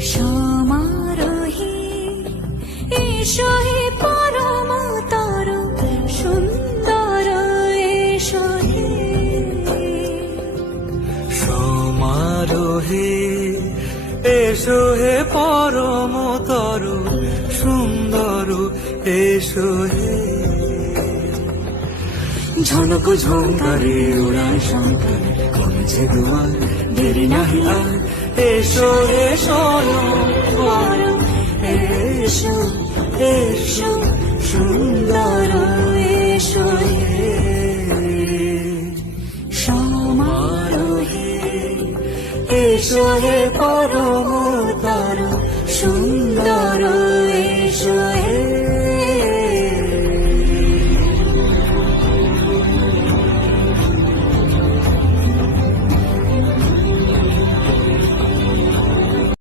সমারোহে এসো হে পরমতর সুন্দর এসো হে সমারোহে এসো হে পরমতর সুন্দর এসো হে ঝনক ঝঙ্কারে উড়ায় শঙ্কর কমেছে দুয়ার দেরি নাহি আর এসো হে সোনার এসো এসো সুন্দর এসো হে সমারোহে এসো হে পরম